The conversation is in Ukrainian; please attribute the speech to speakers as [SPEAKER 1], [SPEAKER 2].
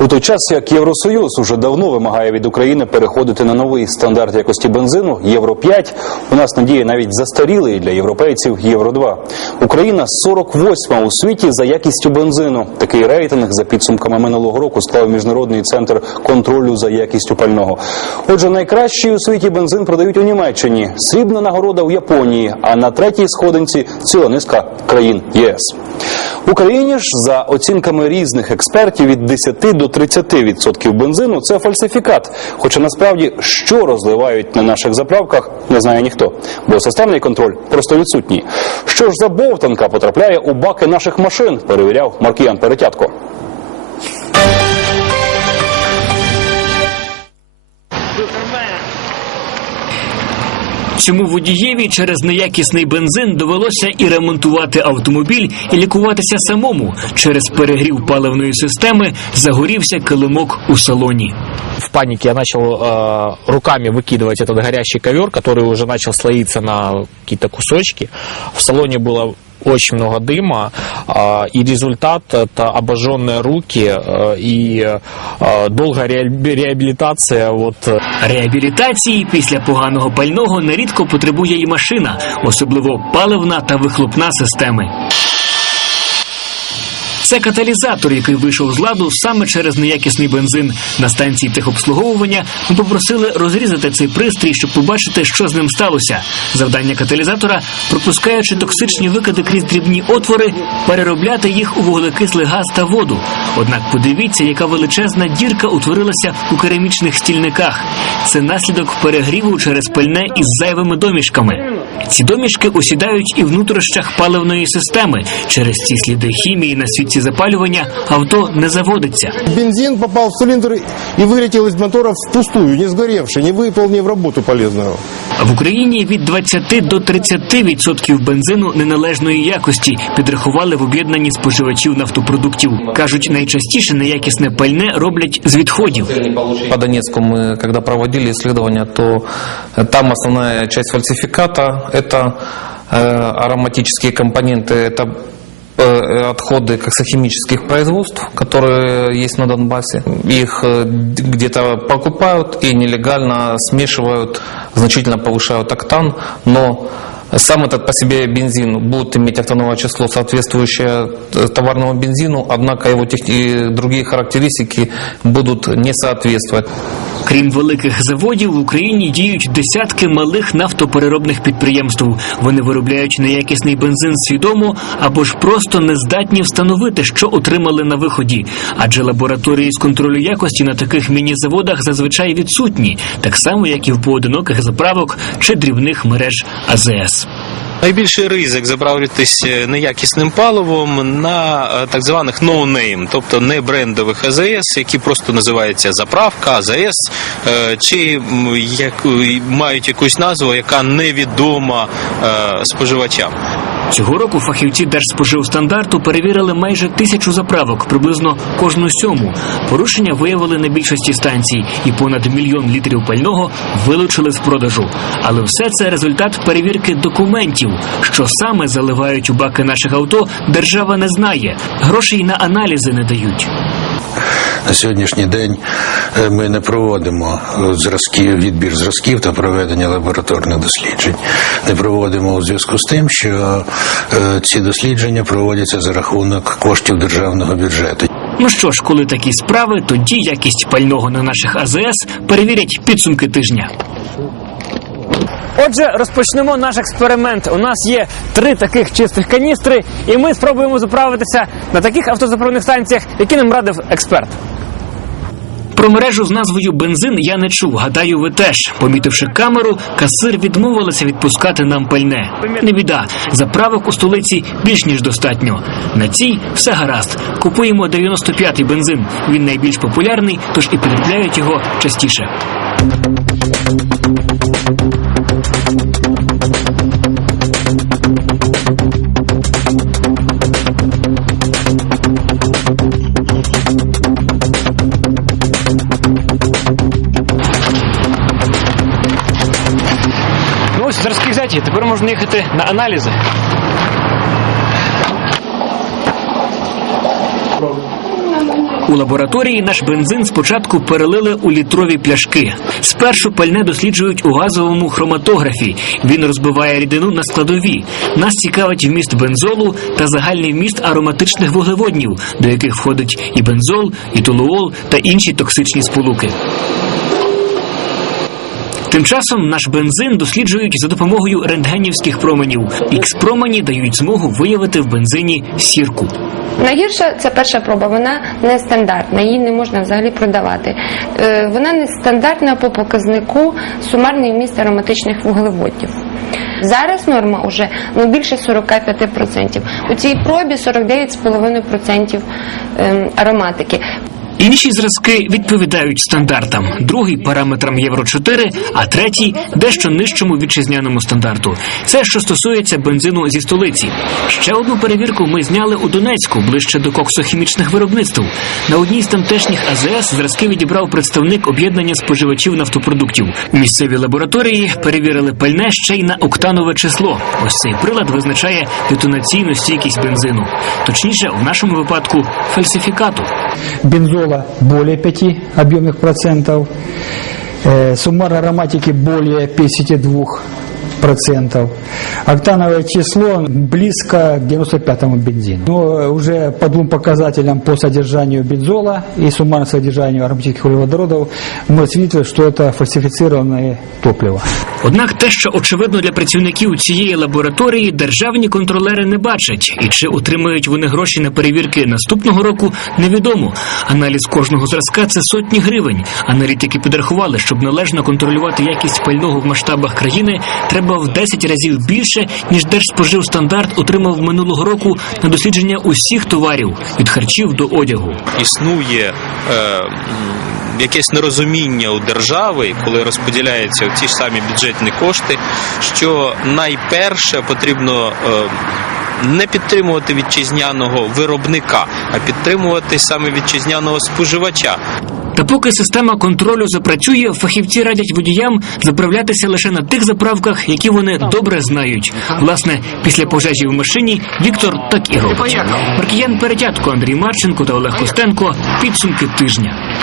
[SPEAKER 1] У той час, як Євросоюз уже давно вимагає від України переходити на новий стандарт якості бензину Євро 5 у нас надія навіть застарілий для європейців Євро 2 Україна 48 у світі за якістю бензину. Такий рейтинг за підсумками минулого року склав міжнародний центр контролю за якістю пального. Отже, найкращий у світі бензин продають у Німеччині, срібна нагорода у Японії, а на третій сходинці ціла низка країн ЄС. Україні ж за оцінками різних експертів від 10 до 30% бензину це фальсифікат. Хоча насправді що розливають на наших заправках, не знає ніхто, бо системний контроль просто відсутній. Що ж за бовтанка потрапляє у баки наших машин? Перевіряв Маркіян Перетятко.
[SPEAKER 2] Цьому водієві через неякісний бензин довелося і ремонтувати автомобіль, і лікуватися самому. Через перегрів паливної системи загорівся килимок у салоні.
[SPEAKER 3] В панике я начал э, руками выкидывать этот горящий ковер, который уже начал слоиться на какие-то кусочки. В салоне было очень много дыма, а, и результат это обожженные руки э, и э, долгая реаб- реабилитация. Вот, э,
[SPEAKER 2] Реабілітації після поганого пального нерідко потребує і машина, особливо паливна та вихлопна системи. Це каталізатор, який вийшов з ладу саме через неякісний бензин. На станції техобслуговування ми попросили розрізати цей пристрій, щоб побачити, що з ним сталося. Завдання каталізатора, пропускаючи токсичні викиди крізь дрібні отвори, переробляти їх у вуглекислий газ та воду. Однак подивіться, яка величезна дірка утворилася у керамічних стільниках. Це наслідок перегріву через пальне із зайвими домішками. Ці домішки осідають і в внутрішнях паливної системи. Через ці сліди хімії на світці запалювання авто не заводиться.
[SPEAKER 4] Бензин попал в цилиндр и вылетел из мотора впустую, не сгоревший, не выполнив работу полезную.
[SPEAKER 2] В Україні від 20 до 30 відсотків бензину неналежної якості підрахували в об'єднанні споживачів нафтопродуктів. кажуть, найчастіше неякісне пальне роблять з відходів.
[SPEAKER 5] По Донецку мы, когда проводили исследования, то э, там основная часть фальсификата – это э, ароматические компоненты, это э, отходы коксохимических производств, которые есть на Донбассе. Их э, где-то покупают и нелегально смешивают, значительно повышают октан, но сам этот по себе бензин будет иметь октановое число, соответствующее э, товарному бензину, однако его тех- и другие характеристики будут не соответствовать.
[SPEAKER 2] Крім великих заводів, в Україні діють десятки малих нафтопереробних підприємств. Вони виробляють неякісний бензин свідомо або ж просто не здатні встановити, що отримали на виході. Адже лабораторії з контролю якості на таких міні-заводах зазвичай відсутні, так само як і в поодиноких заправок чи дрібних мереж АЗС.
[SPEAKER 6] Найбільший ризик заправлятись е, неякісним паливом на е, так званих no-name, тобто не брендових АЗС, які просто називаються заправка, АЗС, е, чи мають якусь назву, яка невідома споживачам.
[SPEAKER 2] Цього року фахівці Держспоживстандарту перевірили майже тисячу заправок, приблизно кожну сьому. Порушення виявили на більшості станцій, і понад мільйон літрів пального вилучили з продажу. Але все це результат перевірки документів. Що саме заливають у баки наших авто, держава не знає. Грошей на аналізи не дають.
[SPEAKER 7] На сьогоднішній день е, ми не проводимо е, зразків, відбір зразків та проведення лабораторних досліджень. Не проводимо у зв'язку з тим, що е, ці дослідження проводяться за рахунок коштів державного бюджету.
[SPEAKER 2] Ну що ж, коли такі справи, тоді якість пального на наших АЗС перевірять підсумки тижня. Отже, розпочнемо наш експеримент. У нас є три таких чистих каністри, і ми спробуємо заправитися на таких автозаправних станціях, які нам радив експерт. Про мережу з назвою бензин я не чув. Гадаю, ви теж. Помітивши камеру, касир відмовилася відпускати нам пальне. Не біда. Заправок у столиці більш ніж достатньо. На цій все гаразд. Купуємо 95-й бензин. Він найбільш популярний, тож і підкупляють його частіше. Можна їхати на аналізи. У лабораторії наш бензин спочатку перелили у літрові пляшки. Спершу пальне досліджують у газовому хроматографі. Він розбиває рідину на складові. Нас цікавить вміст бензолу та загальний вміст ароматичних вуглеводнів, до яких входить і бензол, і толуол та інші токсичні сполуки. Тим часом наш бензин досліджують за допомогою рентгенівських променів. Ікс-промені дають змогу виявити в бензині сірку.
[SPEAKER 8] Найгірша це перша проба, вона не стандартна, її не можна взагалі продавати. Е, Вона не стандартна по показнику сумарний вміст ароматичних вуглеводів. Зараз норма вже ну, більше 45%. У цій пробі 49,5% ем, ароматики.
[SPEAKER 2] Інші зразки відповідають стандартам, другий параметрам Євро 4, а третій дещо нижчому вітчизняному стандарту. Це що стосується бензину зі столиці. Ще одну перевірку ми зняли у Донецьку, ближче до коксохімічних виробництв. На одній з тамтешніх АЗС зразки відібрав представник об'єднання споживачів нафтопродуктів. Місцеві лабораторії перевірили пальне ще й на октанове число. Ось цей прилад визначає детонаційну стійкість бензину. Точніше, в нашому випадку фальсифікату.
[SPEAKER 9] Бензола более 5 объемных процентов, э, суммар ароматики более 52 процентов. Октановое число близко к 95-му бензину. Но уже по двум показателям по содержанию бензола и суммарному содержанию ароматических углеводородов мы свидетели, что это фальсифицированное топливо.
[SPEAKER 2] Однак те, що очевидно для працівників цієї лабораторії, державні контролери не бачать, і чи отримають вони гроші на перевірки наступного року, невідомо. Аналіз кожного зразка це сотні гривень. Аналітики підрахували, щоб належно контролювати якість пального в масштабах країни, треба в 10 разів більше, ніж Держспоживстандарт отримав минулого року на дослідження усіх товарів від харчів до одягу.
[SPEAKER 6] існує е, якесь нерозуміння у держави, коли розподіляються ті ж самі бюджетні кошти, що найперше потрібно. Е, не підтримувати вітчизняного виробника, а підтримувати саме вітчизняного споживача.
[SPEAKER 2] Та поки система контролю запрацює, фахівці радять водіям заправлятися лише на тих заправках, які вони добре знають. Власне, після пожежі в машині Віктор так і робить. Маркіян Перетятко, Андрій Марченко та Олег Костенко. Підсумки тижня.